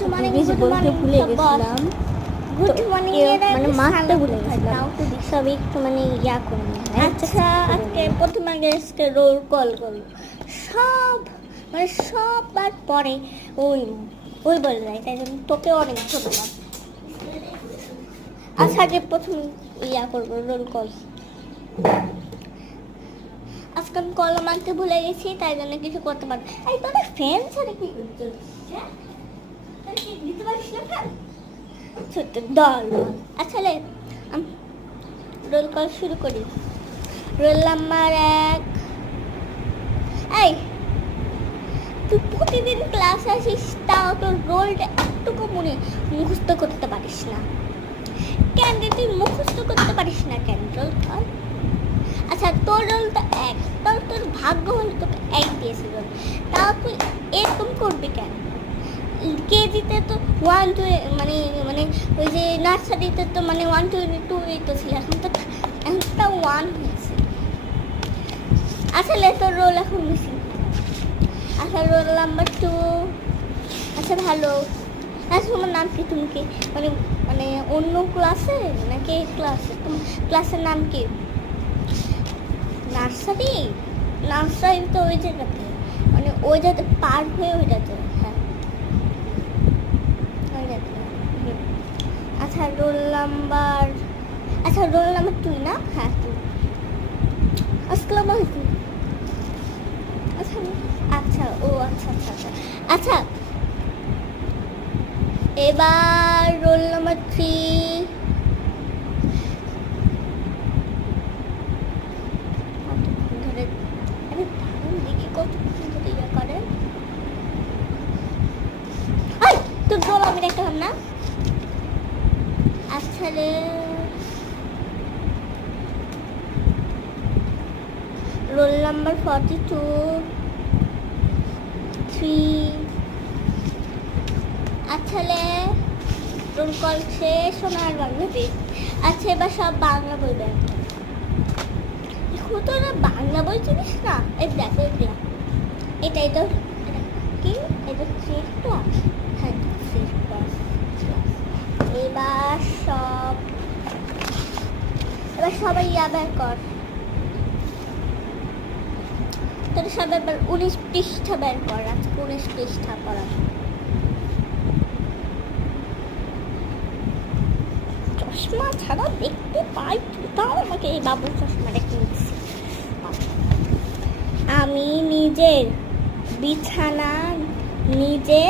কিছু বলতে ভুলে গেছিলাম, গুড মর্নিং মানে মারতে ভুলে গেছিলাম, সব একটু মানে ইয়া করে নিন। আচ্ছা, আজকে প্রথমে আজকে রোল কল করলো সব, মানে সববার পরে ওই ওই বলে যায়, তাই জন্য তোকে অনেক ধন্যবাদ। আচ্ছা, আগে প্রথম ইয়া করবো রোল কল। আজকে আমি কলম আনতে ভুলে গেছি, তাই জন্য কিছু করতে পারি। এই তোদের ফ্যান ছাড়া কি করতে দিতে পারিস না ফ্যান ছোট্ট দল। আচ্ছা রোল কল শুরু করি। Roll number 1। এই তুই প্রতিদিন ক্লাস আসিস, তাও তোর রোলটা একটুকু মুখস্থ করতে পারিস না কেন রে? তুই মুখস্থ করতে পারিস না কেন রোল কল? আচ্ছা, তোর রোলটা 1, তোর ভাগ্য হলে তোকে 1 দিয়েছে রোল, তাও তুই এরকম করবি কেন? কেজিতে তো 1 2 মানে মানে ওই যে নার্সারিতে তো মানে 1 2 2 এই তো ছিল, এখন তো 1 হয়েছে। আসলে তোর রোল এখন মিসিং। আচ্ছা, রোল নাম্বার 2। আচ্ছা, ভালো। আচ্ছা, তোমার নাম কি? তুমি কি মানে মানে অন্য ক্লাসে নাকি ক্লাসে? তোমার ক্লাসের নাম কি? নার্সারি? নার্সারি তো ওই জায়গাতে, মানে ওই জায়গাতে পার হয়ে ওই জায়গাতে। হ্যাঁ, ওই জায়গাতে। আচ্ছা, রোল নাম্বার 2 না? হ্যাঁ, 2। আসসালামু আলাইকুম। আচ্ছা আচ্ছা ও আচ্ছা আচ্ছা আচ্ছা আচ্ছা, এবার রোল নাম্বার 3। ধরে আরে দারুণ দেখি কতক্ষণ ধরে ইয়ে করে। তোর রোল আমি দেখলাম না। আচ্ছা রে, রোল নাম্বার 42 3। আচ্ছা রোল কল শেষ, সোনার বাংলা পেজ। আচ্ছা, এবার সব বাংলা বই বের কর। তোরা বাংলা বই চিনিস না? এই দেখ, এটা কি? এটা 3 ক্লাস। হ্যাঁ, 3 ক্লাস। এবার সবাই ইয়া বের কর। তোরা সব এবার 19 পৃষ্ঠা বের কর। আজকে 19 পৃষ্ঠা পড়া। চশমা ছাড়া দেখতে পাই, তাও আমাকে এই বাবুর চশমাটা কিনছি। আমি নিজের বিছানা নিজে